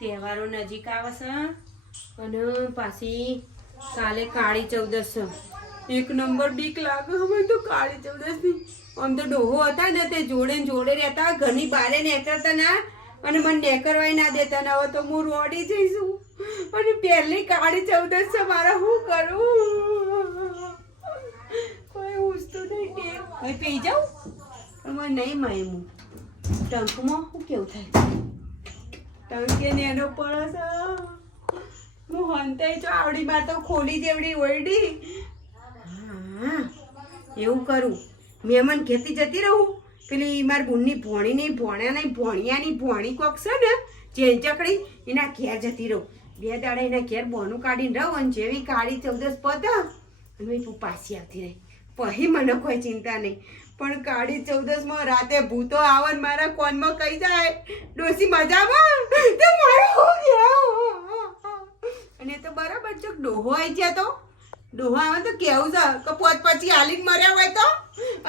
તહેવારો નજીક આવે છે અને પાછી કાલે કાળી ચૌદશ છે. એક નંબર બીક લાગે હવે તો કાળી ચૌદશ ની. આમ તો ડોહો હતા ને તે જોડે જોડે રહેતા, ઘરની બારે નેકરતા ના અને મને નેકરવાય ના દેતા ને. હવે તો હું રોડી જઈશું અને પહેલી કાળી ચૌદશ છે મારે શું કરું? કોઈ ઉસતું નહીં કે હવે પી જાઉં પણ મને નહીં મળે. હું ટંકમાં શું કેવું થાય? ટંકે ને એનો પડે છે. હું હંતાઈ છો આવડી માં તો ખોલી જેવડી ઓરડી. હા એવું કરું, મહેમાન ખેતી જતી રહું. પેલી મારી બુનની ભોણી નહીં, ભોણ્યાની ભોણિયાની ભોણી કોક છે ને ચેન ચકડી, એના ઘેર જતી રહું. 2 દાડા એના ઘેર બોનું કાઢીને રહું અને જેવી કાળી ચૌદશ પતે અને હું પાછી આવતી રહી. પછી મને કોઈ ચિંતા નહીં. પણ કાળી ચૌદશમાં રાતે ભૂતો આવે ને મારા કોનમાં કહી જાય ડોસી મજામાં તો મારે હું ગયા. અને તો બરાબર છે ડોહો આવી ગયા તો ડોહો આવે તો કેવું છે કે પોત પછી હાલીને મર્યા હોય તો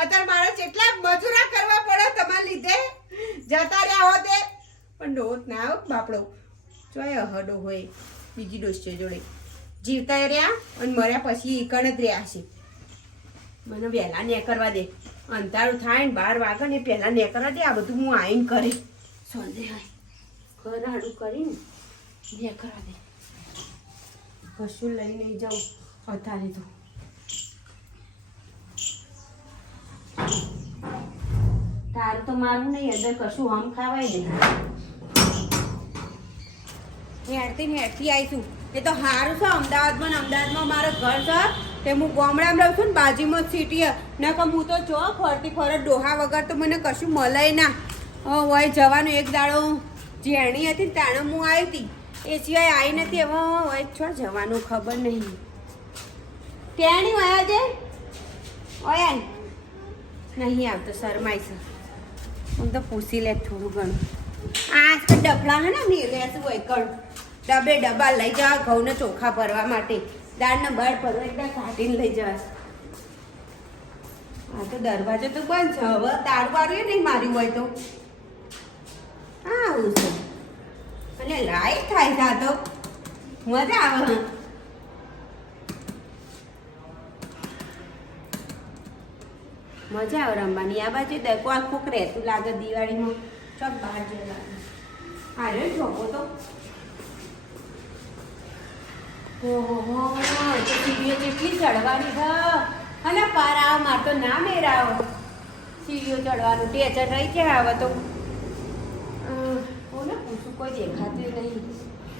અત્યારે મારા કેટલા મજૂરા કરવા પડે તમારા લીધે. જતા રહ્યા હો તે પણ ડોહો ના આવે બાપડો જોય હડો હોય બીજી ડોસ્યો જોડે જીવતા રહ્યા અને મર્યા પછી એકણ જ રહ્યા છે. મને વહેલા ને કરવા દે, અંધારું થાય ને 12 વાગે ને પહેલા ને કરવા દે. આ બધું હું આવીને કરે સંધે ઘર હાડું કરીને ને કરવા દે. કશું લઈ નહીં જાઉં અત્યારે તો. તારું તો મારું નહીં, અંદર કશું આમ ખાવાય નહીં. હેડતી આવીશું એ તો સારું છે. અમદાવાદમાં મારું ઘર છે તે હું ગામડામાં રહું છું ને બાજુમાં જ સિટી. ના કે હું તો જો ફરતી ફરત ડોહા વગર તો મને કશું મળે ના. હોય જવાનું એક દાડો જેણી હતી ને તાણે હું આવી હતી, એ સિવાય આવી નથી. હવે હોય છો જવાનું ખબર નહીં. તેણી હોય છે ઓય નહીં આવતો, શરમાય છે. હું તો પૂછી લે થોડું ઘણું. આ ડફડા હે ને લેશું હોય કણ ડબ્બા લઈ જવા ઘઉંને ચોખા ભરવા માટે, દાળને બહાર ભરવા એકદમ કાઢીને લઈ જવાશે. હા તો દરવાજો તો બંધ છે. હવે દાળ વાળીએ નહીં મારી હોય તો આવું છે. અને લાઈટ થાય છે. આ તો મજા આવે. મજા આવે રમવાની. આ બાજુ દરકો કોક રહેતું લાગે દિવાળીમાં. ચોક બહાર જઈ લાગે. હારે જોકો તો ઓહો તો સીડીઓ કેટલી ચડવાની છે. અને પારા માર તો ના મેરાવો સીડીઓ ચડવાનું ટેચર રહી છે. હવે તો કોને પૂછું, કોઈ દેખાતું નહીં.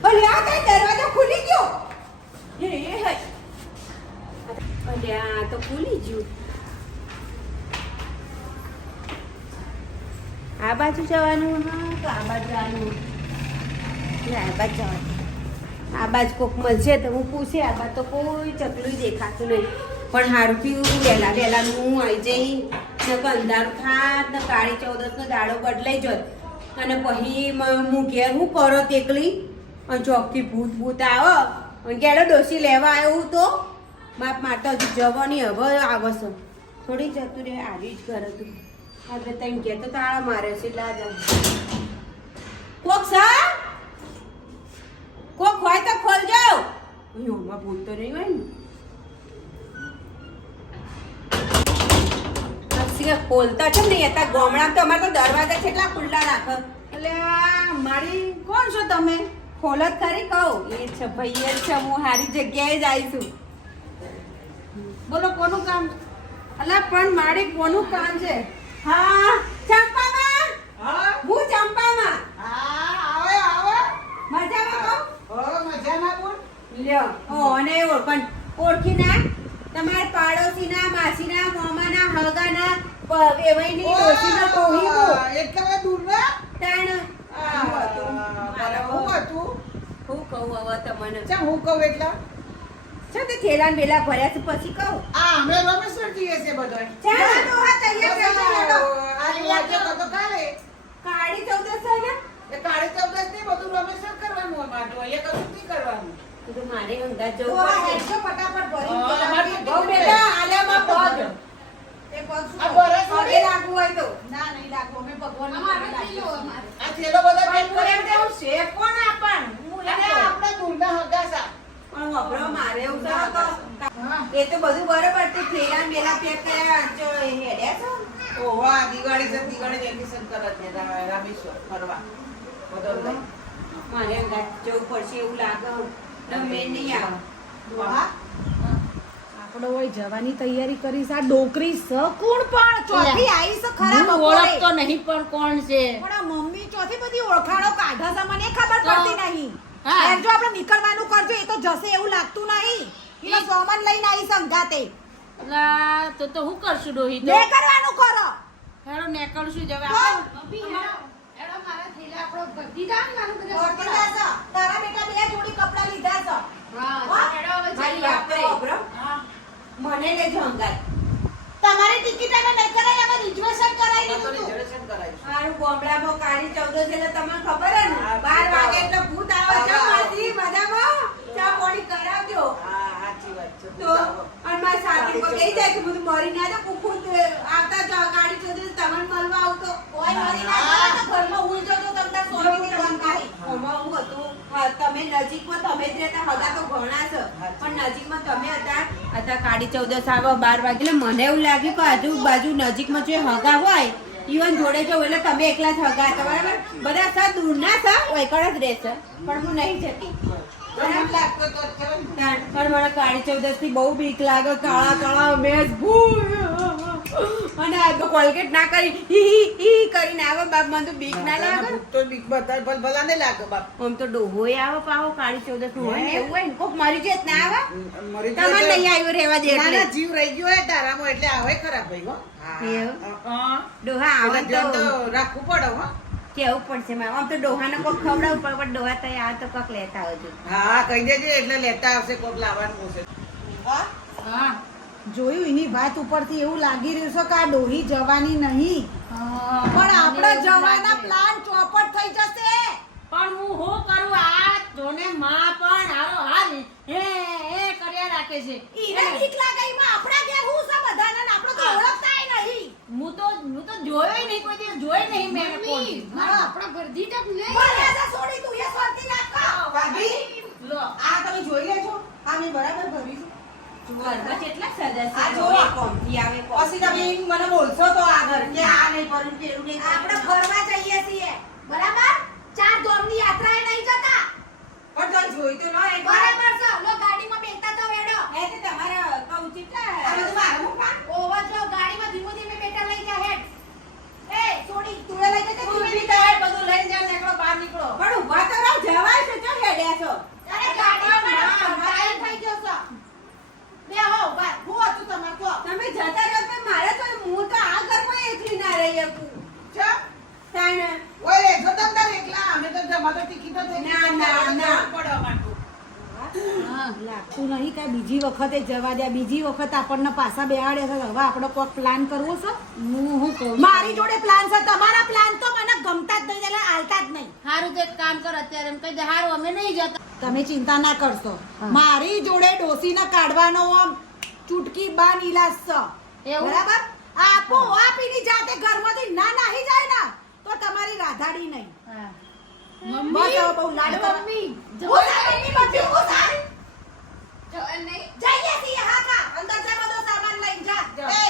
ભલે આ કઈ દરવાજો ખુલી ગયો. એ હે અલ્યા તો ખુલી ગયું. આ બાજુ જવાનું તો આ બાજુ જવાનું. આ બાજુ જવાનું. આ બાજુ કોક મળશે તો હું પૂછે. આ બાજુ તો કોઈ ચકલું દેખાતું નહીં. પણ હારું પીવું વહેલા હું આવી જઈ ને અંધારું થાત ને કાળી ચૌદશનો દાડો બદલાઈ જોત અને પછી હું ઘેર હું કરો તેકલી અને ચોકથી ભૂત આવે અને ઘેડો ડોસી લેવા આવ્યો તો બાપ મારતા હજુ જવાની હવે આવે છે. થોડી જતું રે આવી જ ઘર હતું. આપણે તને ઘેર તો તાળા મારે છે એટલે આ કોક સા કોક હોય તો ખોલજો. અહીંયામાં ભૂલતો નહીં હોય ને. ખોલતા છે નહીં હતા ગામડામાં તો અમારે તો દરવાજા કેટલા ખુલ્લા રાખે. એટલે મારી કોણ છો તમે? ખોલત ખરી કહું. એ છે ભાઈ જ છે. હું સારી જગ્યાએ જ આવીશું. બોલો કોનું કામ? અલા પણ મારી કોનું કામ છે? હા ચંપામાં. હા હું ચંપામાં. હા આવો મજામાં કહું. મજામાં બોલ લ્યો. અને ઓળખણ ઓળખી ના તમારા પાડોશીના માસીના મોમાના હગાના વેવાઈની ડોશીના ટોહી કો એટલા દૂર ના તાણ મારા બહુ હતું. હું કહું હવે તમને ચા હું કહું એટલા છે તે થેલાન બેલા ભર્યા છે પછી કહું. આ અમે રમેશ્વર જીએ છે બધો ચા તો હા તૈયાર કરી લો. આ વાજે તો કાલે કાળી ચૌદશ છે ને એ કાળી ચૌદશ ને બધું રમેશ્વર કરવાનું અમાર તો એ કશું નહીં કરવાનું. તો મારે અંદાજ જવું પડશે. ફટાફટ ભરી બહુ બેટા આલેમાં પગ એ પગ શું આ બરસ ઓરે લાગુ હોય તો ના નહીં લાગુ. અમે ભગવાન અમારે થેલો આ થેલો બધા પેક કરે દેવું છે કોણ આપણ હોભળો, મારે એવું છે તો એ તો બધું બરોબર તું થેલા ને બેલા પેક કર્યા જો હેડ્યા છો. ઓહો, આ દિવાળી છે, દિવાળી વેકેશન કરે છે રામેશ્વર ફરવા બધો લઈ. મારે અંગાત જવું પડશે એવું લાગે. મેં નહીં આવે. ડોહા, આપણે ઓય જવાની તૈયારી કરી છે. આ ડોકરી સ કોણ પણ ચોથી આવી છે ખરા હું બપોરે. ઓળખતો નહીં પણ કોણ છે. પણ આ મમ્મી ચોથી બધી ઓળખાણો કાઢા છે મને ખબર પડતી નહીં. હા. યાર જો આપણે નીકળવાનું કરજો એ તો જશે એવું લાગતું નહીં. એનો સામાન લઈને આવી સંગાતે. અલા, તો હું કરશું ડોહી તો લે કરવાનું કરો. હેડો નીકળશું જ હવે તો આપણે. ઓળખીતા છે. તારા બેટા બે જોડી કપડાં લીધા છે. મારી વાત તો હોભળો. મને લેજો અંગાત. તમારી ટિકિટ અમે નહીં કરાવી, અમે રિઝર્વેશન કરાવી તો દીધું હતું. રિઝર્વેશન કરાવીશું. મારું ગામડામાં કાળી 14 એટલે તમને ખબર હે ને 12 વાગે એટલે ભૂત આવે છે. મારી મજામાં ચા પાણી કરાવજો. હા, સાચી વાત છે. તો અને મારા સાથી પર કહી જાય કે બધું મરી ના જાય ખુદ આવતા જ ગાડી 14 તમને મળવા આવતો. કોઈ મરી ના જાય તો ઘરમાં ઊઈ જજો તમને સોની ની રંગાઈ. આમાં હું હતું હા, તમે નજીકમાં તમે જ રહેતા હગા તો ઘણા છે પણ નજીકમાં તમે હતા કાળી 14 આવે 12 વાગે એટલે મને એવું લાગ્યું કે આજુબાજુ નજીકમાં જે હગા હોય ઈવન જોડે જો એટલે તમે એકલા જ હગા હતા બરાબર. બધા સા દૂરના સા એકડ જ રહેશે પણ હું નહીં જતી. એમ લાગતો તો કેવું ને? પણ મને કાળી 14 થી બહુ બીક લાગે. કાળા કાળા મેસ અને આ તો કોલગેટ ના કરી હી કરીને આવે બાપ મને તો બીક ના લાગે. ભૂખ તો બીક બધા ભલા ને લાગે બાપ. આમ તો ડોહોય આવે પાવો કાળી 14 હોય ને એવું હોય ને કોક મરી જાય ના આવે. મરી તમારે જાય નહીં આવ્યું રહેવા દે તો- ના, એટલે ના, જીવ રહી ગયો હે તારામાં એટલે આવે ખરા ભાઈ હો. એવું? હા. ડોહા આવે એટલે ધ્યાન તો તો રાખવું પડે હો. કેવું પડશે મારે. આમ તો ડોહાને કોક ખવડાવવું પડે પણ ડોહા તો આ તો કોક લેતા આવજો. હા, કહી દેજે એટલે લેતા આવશે કોક લાવવાનું હશે. હા? હા જોયું એની વાત ઉપરથી એવું લાગી રહ્યું છે કે આ ડોહી જવાની નહીં. પણ આપણે જવાના પ્લાન ચોપટ થઈ જશે. પણ હું કરું આ જોને માં પણ હારો હાલ હે કર્યા રાખે છે. ઈને બીક લાગે એમાં આપણા ઘેર હું છે બધાને ને આપણે તો ઓળખતાય નહીં. હું તો જોયો નહીં કોઈ દિવસ જોઈ નહીં મેં કોણ. હા. મર્યાદા છોડી તું એ શાંતિ રાખ. ભાભી, લો આ તમે જોઈ લેજો. આ મેં બરાબર ભર્યું છે. ઘરમાં કેટલા સદસ્ય આ જો. છે? કોમથી આવે પછી તમે મને બોલશો તો આગળ કે આ નહીં ભર્યું કે એવું નહીં આપણે ભર્યું. ફરવા જઈએ છીએ બરાબર. 4 ધામની યાત્રાએ નહીં જતા. પણ તમે જોઈ તો લો એકવાર. બરાબર છે. લો ગાડીમાં બેસતા તો વેડો. એ તો તમારા કહું કેટલા આ બધું મારું મૂકવા. ઓવર જો ગાડીમાં ધીમે ધીમે બેટા લઈ જા હેડ. એ છોડી તું એ લઈ જા કે તું ધીમે બી ધીમે. તારે બધું લઈને જાઓ, નીકળો, બહાર નીકળો. પણ ઊભા તો રહો જવાય છે ચો હેડ્યા છો. અરે ગાડીમાં ટાયર થઈ ગયો છે. બે હો બસ હું હતું તમાર તો. તમે જતા રહો પણ મારે તો હું તો આ ઘરમાં એકલી ના રહી શકું. ચા? તાણે ઓય રે, જો તમ તારે એકલા, અમે તો જમા તો ટિકિટો થઈ ગઈ. ના, ના, ના. જવું પડે અમારે તો. લાગતું નહીં કે બીજી વખતે જવા દે. બીજી વખત આપણને પાછા બેહાડે છે. હવે આપણો કોક પ્લાન કરવો છે. હું કહું મારી જોડે પ્લાન છે. તમારા પ્લાન તો મને ગમતા જ નહીં એટલે હાલતા જ નહીં. હારું તો એક કામ કર અત્યારે એમ કહી દે હારું અમે નહીં જતા. તમે ચિંતા ના કરશો. હા. મારી જોડે ડોસીને કાઢવાનો આમ ચૂટકી બાન ઈલાજ છે. એવું? બરાબર. આપો આપીની જાતે ઘરમાંથી ના નાહી જાય ને તો તમારી રાધાડી નહીં. હા. બસ હવે બહુ લાડ કરો. હું સામેની બધી હું સારી. જઈએ છીએ હા કા. અંદર જા બધો સામાન લઈને જા. એ,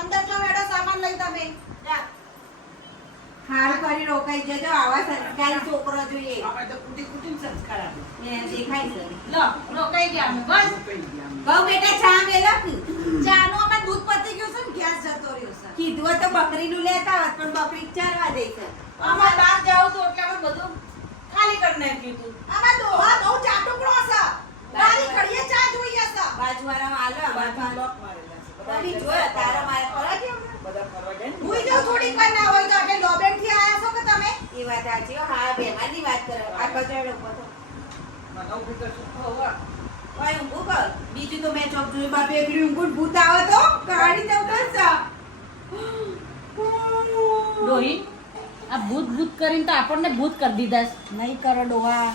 અંદર જો એડો સામાન લઈ તમે જા. હારું કરી રોકાઈ જજો. આવા સંસ્કારી છોકરો જોઈએ. અમે તો કુટી કુટીને સંસ્કાર આપે. એ દેખાય છે. લો રોકાઈ ગયા અમે બસ. કઈ ગયા અમે. બહુ બેટા ચા મેલા ચાનું અમે દૂધ પતી ગયું છે ને ગેસ જતો રહ્યો છે. કીધું હોત તો બકરીનું લેતા હોત પણ બકરી ચારવા દે છે. અમારે બહાર જાવ તો એટલે અમે બધું ખાલી કરી નાખ્યું હતું. આમાં ડોહા બહુ ચાટુકડો છે. તારી ઘડીએ ચા જોઈએ છે. બાજુવાળામાં આલો બધા બાજુ લોક મારેલા છે. બધા તમે જોયો તારો મારે ફરવા ગયો હમણાં? બધા ફરવા ગયા ને. હુઈ જાવ થોડીક વાર ના હોય તો એટલે લોબેન થી આયા છો કે તમે? એ વાત સાચી હો. હા બેમાની વાત કરો. આ કચરો ઉભો થો. મને ઊભી કરશો. ઓય ઊભું કર. બીજું તો મેં ચોક જોયું બાપે એકલી ઊંઘું ને ભૂત આવે તો કાઢી દઉં તો ડોહી આ ભૂત ભૂત કરીને તો આપણને ભૂત કરી દીધા છે. નહીં કરો ડોહા.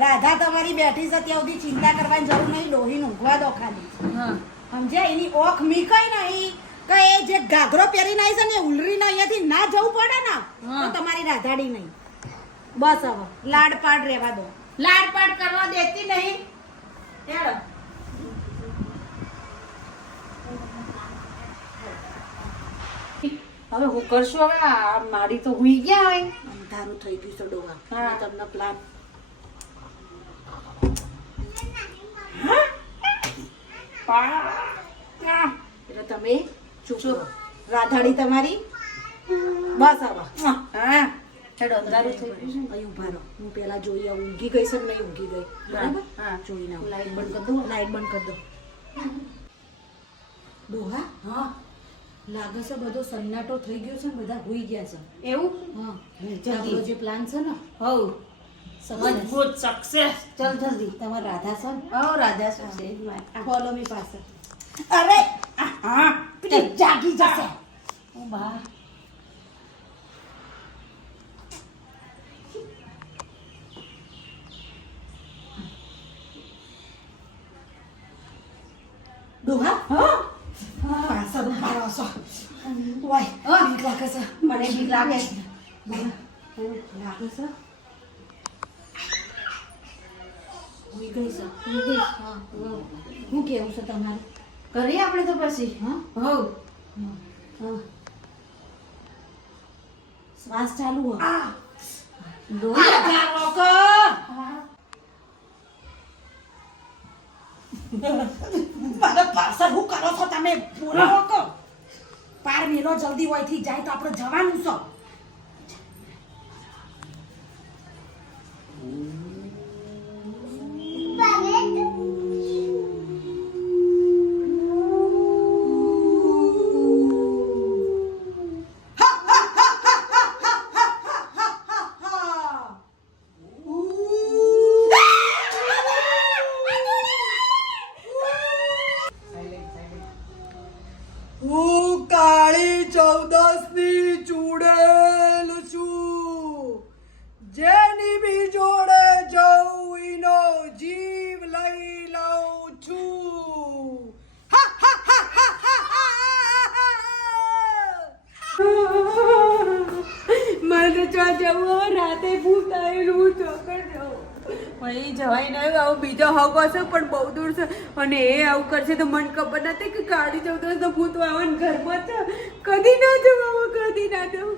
રાધા તમારી બેઠી છે ત્યાં સુધી ચિંતા કરવાની જરૂર નહીં. ડોહીને ઊંઘવા દો ખાલી. હા સમજ્યા? એની ઓખ મીકાઈ નહીં કે એ જે ગાઘરો પહેરીને આવી છે ને એ ઉલરીને અહીંયાથી ના જવું પડે ને હા. તો તમારી રાધાડી નહીં. બસ હવે લાડ પાડ રહેવા દો. લાડ પાડ કરવા દેતી નહીં. હેડો. હવે હું કરશું હવે આ મારી તો હુઈ ગયા હોય. અંધારું થઈ ગયું છે ડોહા. હા. મેં તમને પ્લાન એટલે તમે ચૂપ રહો. રાધાડી તમારી બસ આવા. હા હેડો અંધારું થઈ ગયું છે. અહીં ઊભા રહો. હું પેલા જોઈ આવું ઊંઘી ગઈ છે કે નહીં ઊંઘી ગઈ. બરાબર હા. જોઈને આવું. લાઈટ બંધ કરી દઉં. લાઈટ બંધ કરી દો. ડોહા હા લાગે છે બધો સન્નાટો થઈ ગયો છે ને બધા હોઈ ગયા છે. એવું હા જલ્દી. આપણો જે પ્લાન છે ને હવ success. મજબૂત સક્સેસ. ચાલ જલ્દી. તમારા રાધા છે ને હવ રાધા સક્સેસ. ફોલો મી પાસે. અરે હા પેલી જાગી જશે. ઓ બા ડોહા હા પાછળ ઉભા રહો છો. ઓય બીક લાગે છે. મને બીક લાગે છે. લાગે છે હોઈ ગઈ છે. હા શું કેવું છે તમારે? કરીએ આપણે તો પછી. હા હવ હા શ્વાસ ચાલુ હો. મારા પાછળ હું કરો છો તમે? પૂરો રોકો. પાર મેલો જલ્દી હોયથી જાય તો આપણે જવાનું છે. હું કાળી ચૌદસની ચૂડેલ છું. જેની બી જોડે જઉં ઈનો જીવ લઈ લઉં છું. મને ચો જવું રાતે ભૂત આવેલું ચોકડ જવું ભાઈ જવાય નહીં આવું બીજો હક હશે પણ બહુ દૂર છે અને એ આવું કરશે તો મને ખબર નથી કે કાળી ચૌદસ તો ભૂત આવવાનું ઘરમાં છે કદી ના જવું કદી ના જવું